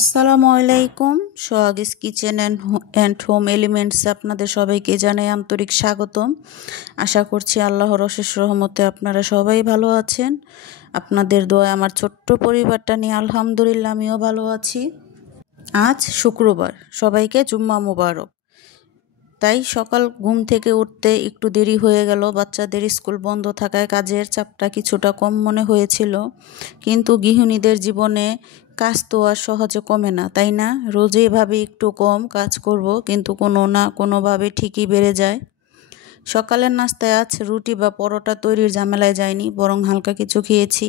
আসসালামু আলাইকুম। সোহাগিস kitchen and home এলিমেন্টসে আপনাদের সবাইকে জানাই আন্তরিক স্বাগতম। আশা করছি আল্লাহর অশেষ রহমতে আপনারা সবাই ভালো আছেন। আপনাদের দোয়ায় আমার ছোট্ট পরিবারটা নিয়ে আলহামদুলিল্লাহ আমিও ভালো আছি। আজ শুক্রবার, সবাইকে জুম্মা মুবারক। তাই সকাল ঘুম থেকে উঠতে একটু দেরি হয়ে গেল। বাচ্চাদের স্কুল বন্ধ থাকায় কাজের চাপটা কিছুটা কম মনে হয়েছিল, কিন্তু গৃহিণীদের জীবনে কাজ তো আর সহজে কমে না, তাই না? রোজই ভাবে একটু কম কাজ করব, কিন্তু কোনো না কোনোভাবে ঠিকই বেড়ে যায়। সকালের নাস্তায় আজ রুটি বা পরোটা তৈরির ঝামেলায় যায়নি, বরং হালকা কিছু খেয়েছি।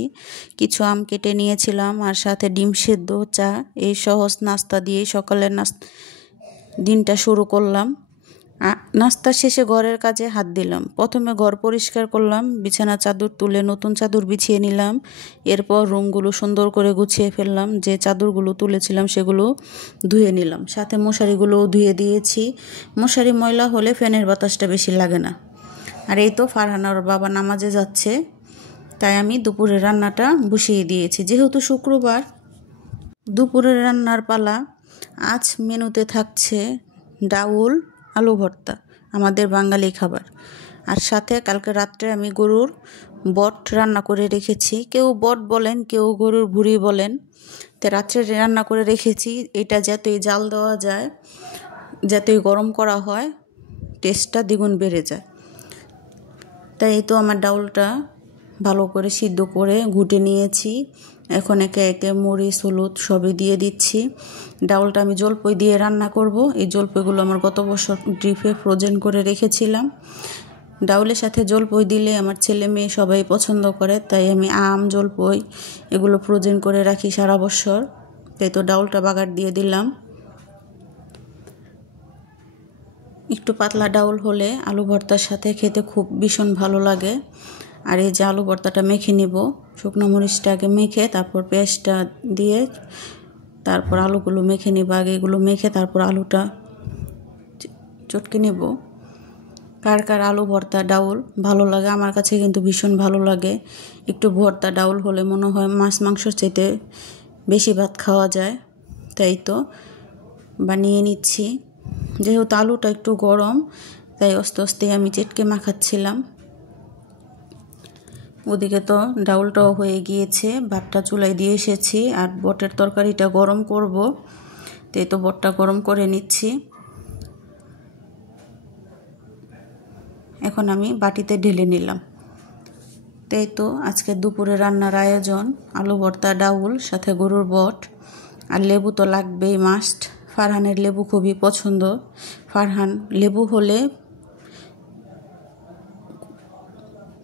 কিছু আম কেটে নিয়েছিলাম আর সাথে ডিম সেদ্ধ, চা। এই সহজ নাস্তা দিয়েই সকালের দিনটা শুরু করলাম। নাস্তা শেষে ঘরের কাজে হাত দিলাম। প্রথমে ঘর পরিষ্কার করলাম, বিছানা চাদর তুলে নতুন চাদর বিছিয়ে নিলাম। এরপর রুমগুলো সুন্দর করে গুছিয়ে ফেললাম। যে চাদরগুলো তুলেছিলাম সেগুলো ধুয়ে নিলাম, সাথে মশারিগুলোও ধুয়ে দিয়েছি। মশারি ময়লা হলে ফ্যানের বাতাসটা বেশি লাগে না। আর এই তো ফারহানার বাবা নামাজে যাচ্ছে, তাই আমি দুপুরের রান্নাটা বসিয়ে দিয়েছি। যেহেতু শুক্রবার, দুপুরের রান্নার পালা। আজ মেনুতে থাকছে ডাউল, আলু ভর্তা, আমাদের বাঙালি খাবার। আর সাথে কালকে রাত্রে আমি গরুর বট রান্না করে রেখেছি। কেউ বট বলেন, কেউ গরুর ভুঁড়ি বলেন। তো রাত্রে রান্না করে রেখেছি। এটা যতই জাল দেওয়া যায়, যতই গরম করা হয়, টেস্টটা দ্বিগুণ বেড়ে যায়। তাই এই তো আমার ডাউলটা ভালো করে সিদ্ধ করে ঘুটে নিয়েছি। এখন একে একে মরিচ, হলুদ সবই দিয়ে দিচ্ছি। ডাউলটা আমি জলপাই দিয়ে রান্না করব। এই জলপাইগুলো আমার গত বছর ডিপে ফ্রোজেন করে রেখেছিলাম। ডাউলের সাথে জলপাই দিলে আমার ছেলে মেয়ে সবাই পছন্দ করে, তাই আমি আম, জলপাই এগুলো ফ্রোজেন করে রাখি সারা বছর। তাই তো ডাউলটা বাগার দিয়ে দিলাম। একটু পাতলা ডাউল হলে আলু ভর্তার সাথে খেতে খুব ভীষণ ভালো লাগে। আর এই যে আলু ভর্তাটা মেখে নিব, শুকনো মরিচটাকে মেখে তারপর পেঁয়াজটা দিয়ে তারপর আলুগুলো মেখে নিব। আগে এগুলো মেখে তারপর আলুটা চটকে নেব। কার কার আলু ভর্তা ডাউল ভালো লাগে? আমার কাছে কিন্তু ভীষণ ভালো লাগে। একটু ভর্তা ডাউল হলে মনে হয় মাছ মাংসর চাইতে বেশি ভাত খাওয়া যায়। তাই তো বানিয়ে নিচ্ছি। যেহেতু আলুটা একটু গরম, তাই আস্তে আস্তে আমি চেটকে মাখাচ্ছিলাম। ওদিকে তো ডাউলটাও হয়ে গিয়েছে, ভাতটা চুলায় দিয়ে এসেছি। আর বটের তরকারিটা গরম করব, তাই তো বটটা গরম করে নিচ্ছি। এখন আমি বাটিতে ঢেলে নিলাম। তাই তো আজকে দুপুরে রান্নার আয়োজন আলু ভর্তা, ডাউল, সাথে গরুর বট। আর লেবু তো লাগবেই, মাস্ট। ফারহানের লেবু খুবই পছন্দ। ফারহান লেবু হলে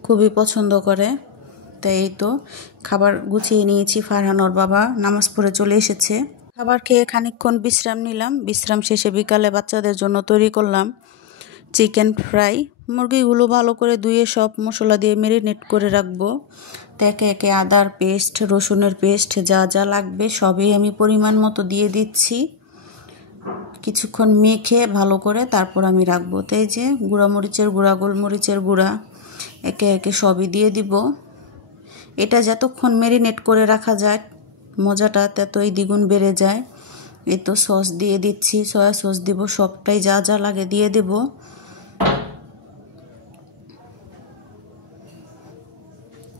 খুবই পছন্দ করে। তাই এই তো খাবার গুছিয়ে নিয়েছি। ফারহান ওর বাবা নামাজ পড়ে চলে এসেছে। খাবার খেয়ে খানিকক্ষণ বিশ্রাম নিলাম। বিশ্রাম শেষে বিকালে বাচ্চাদের জন্য তৈরি করলাম চিকেন ফ্রাই। মুরগিগুলো ভালো করে ধুয়ে সব মশলা দিয়ে ম্যারিনেট করে রাখবো। একে একে আদার পেস্ট, রসুনের পেস্ট, যা যা লাগবে সবই আমি পরিমাণ মতো দিয়ে দিচ্ছি। কিছুক্ষণ মেখে ভালো করে তারপর আমি রাখবো। তাই যে গুঁড়া মরিচের গুঁড়া, গোলমরিচের গুঁড়া একে একে সবই দিয়ে দিব। এটা যতক্ষণ ম্যারিনেট করে রাখা যায় মজাটা ততই দ্বিগুণ বেড়ে যায়। এই তো সস দিয়ে দিচ্ছি, সয়া সস দিব, সবটাই যা যা লাগে দিয়ে দেব।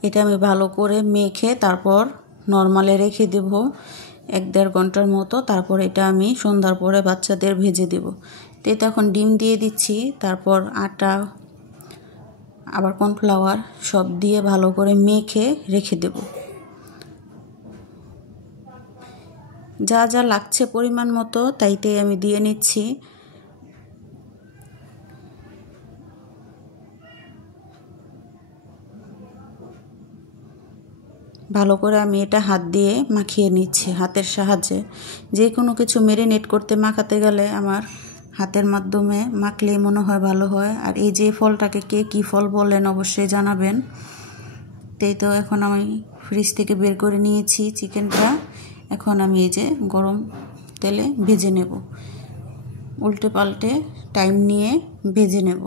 এটা আমি ভালো করে মেখে তারপর নরমালে রেখে দেব 1-1.5 ঘন্টার মতো। তারপর এটা আমি সন্ধ্যার পরে বাচ্চাদের ভেজে দেব। তো এখন ডিম দিয়ে দিচ্ছি, তারপর আটা, আবার কর্নফ্লাওয়ার সব দিয়ে ভালো করে মেখে রেখে দেব। যা যা লাগছে পরিমাণ মতো তাইতেই আমি দিয়ে নিচ্ছি। ভালো করে আমি এটা হাত দিয়ে মাখিয়ে নিচ্ছি, হাতের সাহায্যে। যে কোনো কিছু ম্যারিনেট করতে মাখাতে গেলে আমার হাতের মাধ্যমে মাখলেই মনে হয় ভালো হয়। আর এই যে ফলটাকে কে কী ফল বলেন অবশ্যই জানাবেন। তাই তো এখন আমি ফ্রিজ থেকে বের করে নিয়েছি চিকেনটা। এখন আমি এই যে গরম তেলে ভেজে নেব, উল্টে পাল্টে টাইম নিয়ে ভেজে নেব।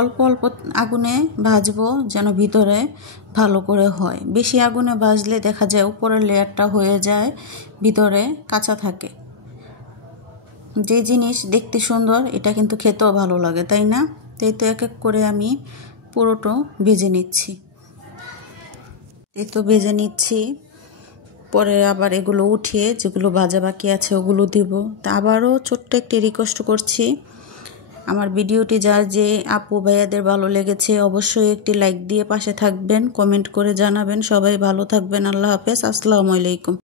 অল্প অল্প আগুনে ভাজবো যেন ভিতরে ভালো করে হয়। বেশি আগুনে ভাজলে দেখা যায় উপরের লেয়ারটা হয়ে যায়, ভিতরে কাঁচা থাকে। যে জিনিস দেখতে সুন্দর এটা কিন্তু খেতেও ভালো লাগে, তাই না? তাই তো এক এক করে আমি পুরোটা ভেজে নিচ্ছি। এই তো ভেজে নিচ্ছি, পরে আবার এগুলো উঠিয়ে যেগুলো ভাজা বাকি আছে ওগুলো দিব। তা আবারও ছোট্ট একটি রিকোয়েস্ট করছি, আমার ভিডিওটি যার যে আপু ভাইয়াদের ভালো লেগেছে অবশ্যই একটি লাইক দিয়ে পাশে থাকবেন, কমেন্ট করে জানাবেন। সবাই ভালো থাকবেন। আল্লাহ হাফেজ, আসসালামু আলাইকুম।